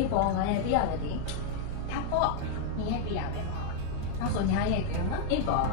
အေးပေါ်ငါရဲ့ပြရတယ်ဒီဒါပေါ့နင်ရဲ့ပြရပဲပေါ့နောက်ဆိုညာရဲ့ပြောနော်အေးပေါ့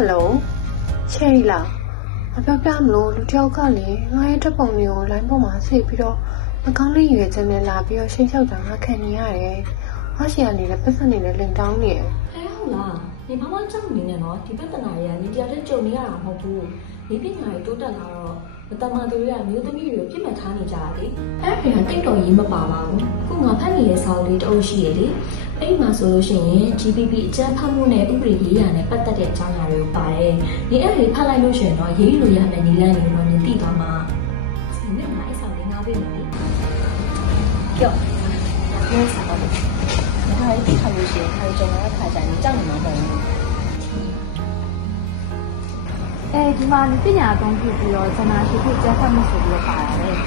ဟယ်လိုချယ်ရီလားမပြောပြမလို့လူတယောက်ကလေငါရဲ့ဓာတ်ပုံတွေကိုလိုင်းပေါ်မှာဆေ့ပြီးတော့မကောင်းတဲ့ရွေချက်နဲ့လာပြီးတော့ရှင်းလျှောက်တာငါခံနေရတယ်။ငါရှိရနေတဲ့ပတ်စံနေနဲ့လိန်တောင်းနေတယ်။ဟုတ်လား။နေမမကြောက်နေနဲ့နော်ဒီပြဿနာတွေကနေတရားတဲ့ကြုံနေရတာမဟုတ်ဘူး။ဒီပညာတွေတိုးတက်လာတော့မတမန်တို့ရမျိုးသမီးတွေကိုပြစ်မှတ်ထားနေကြတာလေ။အဲ့ဒါကတိတ်တော်ရေးမပါပါဘူး။ခုငါဖတ်နေတဲ့စာအုပ်လေးတအုပ်ရှိရလေ။အဲ့မှာဆိုလို့ရှိရင် GPP အကျန်းဖတ်မှုနဲ့ဥပဒေရေးရာနဲ့ပတ်သက်တဲ့အကြောင်းအရာတွေကိုပါတယ်။ဒီအဲ့ဒီဖတ်လိုက်လို့ရှိရင်တော့ရေးလို့ရတဲ့နည်းလမ်းတွေကိုတော့မြင်သိသွားမှာ။ဒီနေ့ငါအဲ့စာလေးငါပေးမယ်လေ။ကြောက်။ပြောစာပါလို့။ဒါလေးထားလို့ရှိရင်ခါကြုံရတဲ့ခါကျရင်ကြောက်နေမှာမဟုတ်ဘူး။ဒီမှာပညာအသုံးပြုပြီးတော့ဇနာရှိဖို့ကျန်းဖတ်မှုဆိုပြီးတော့ပါရတယ်။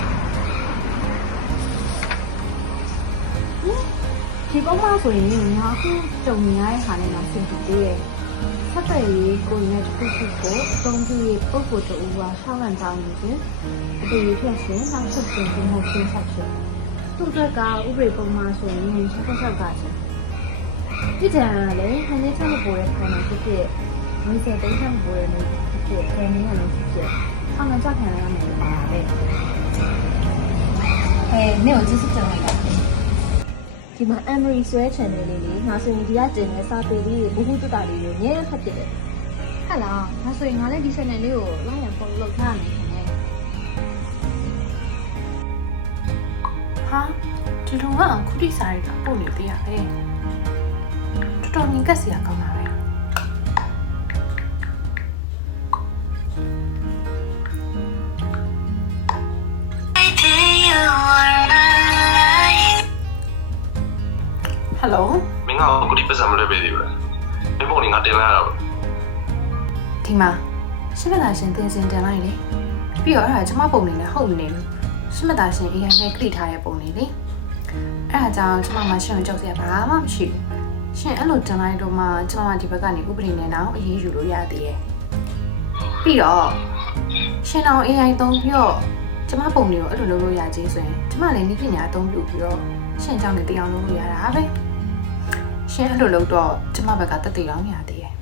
ဒီပုံမှန်ဆိုရင်ငါအခုကြုံနေရတဲ့ဟာနဲ့တော့ဆင်တူသေးရဲ့။ဆက်သွယ်ရေးကိုယ်နဲ့တစ်ခုခုကိုအသုံးပြုရေးပုံကိုတူကရှောင်းလန့်တောင်းနေခြင်းအတူတူဖြစ်စဉ်နောက်ဆက်ခြင်းဒီမိုရှင်းဆက်ခြင်းသူ့အတွက်ကဥပဒေပုံမှန်ဆိုရင်ဆက်ဆက်ကခြင်းဒီကြံလည်းခန်းလေးချက်လို့ပေါ်တဲ့ခံမှာဖြစ်ဖြစ်မိစေတိတ်ဆန်းပေါ်တဲ့နေဖြစ်ခန်းလေးကလည်းဖြစ်အောင်ငါကြောက်ခံရမယ်ပါပဲနင့်ကိုကျေးဇူးတင်လိုက်တာဒီမှာ Emery ဆွဲ channel လေးငါဆိုရင်ဒီကတင်တဲ့စာပေလေးတွေဘူးတူတာလေးတွေအများကြီးဖတ်ဖြစ်တယ်ဟုတ်လားငါဆိုရင်ငါလည်းဒီ channel လေးကိုလိုက်ရန် follow လုပ်ထားမယ်ခင်ဗျဟာဒီလူကခုတိစားရတာပို့နေသေးရပဲတော်တော်မြင်ကက်စရာကောင်းတာပဲဟယ်လိုမင်းကအခုဒီပတ်စံမလွှဲပေးသေးဘူးလားမင်းပုံနေငါတင်လာရတော့ဒီမှာရှင်းမလားရှင်သင်စင်တင်လိုက်လေပြီးတော့အဲ့ဒါကျမပုံနေနဲ့ဟုတ်နေလို့ရှင်းမသားရှင် AI နဲ့ခလိထားတဲ့ပုံနေလေအဲ့ဒါကြောင့်ကျမမှရှင်ကိုကြောက်စရာဘာမှမရှိဘူးရှင်အဲ့လိုတင်လိုက်တော့မှကျမကဒီဘက်ကနေဥပဒေနဲ့တော့အရေးယူလို့ရသေးရဲ့ပြီးတော့ရှင်အောင် AI သုံးပြီးတော့ကျမပုံတွေကိုအဲ့လိုလုပ်လို့ရကြီးဆိုရင်ကျမလည်းဒီပညာအသုံးပြုပြီးတော့ရှင်ကြောင့်လည်းတရားလုပ်လို့ရတာပဲရှင်အဲ့လိုလုပ်တော့ကျမဘက်ကတက်တည်အောင်ရသေးရဲ့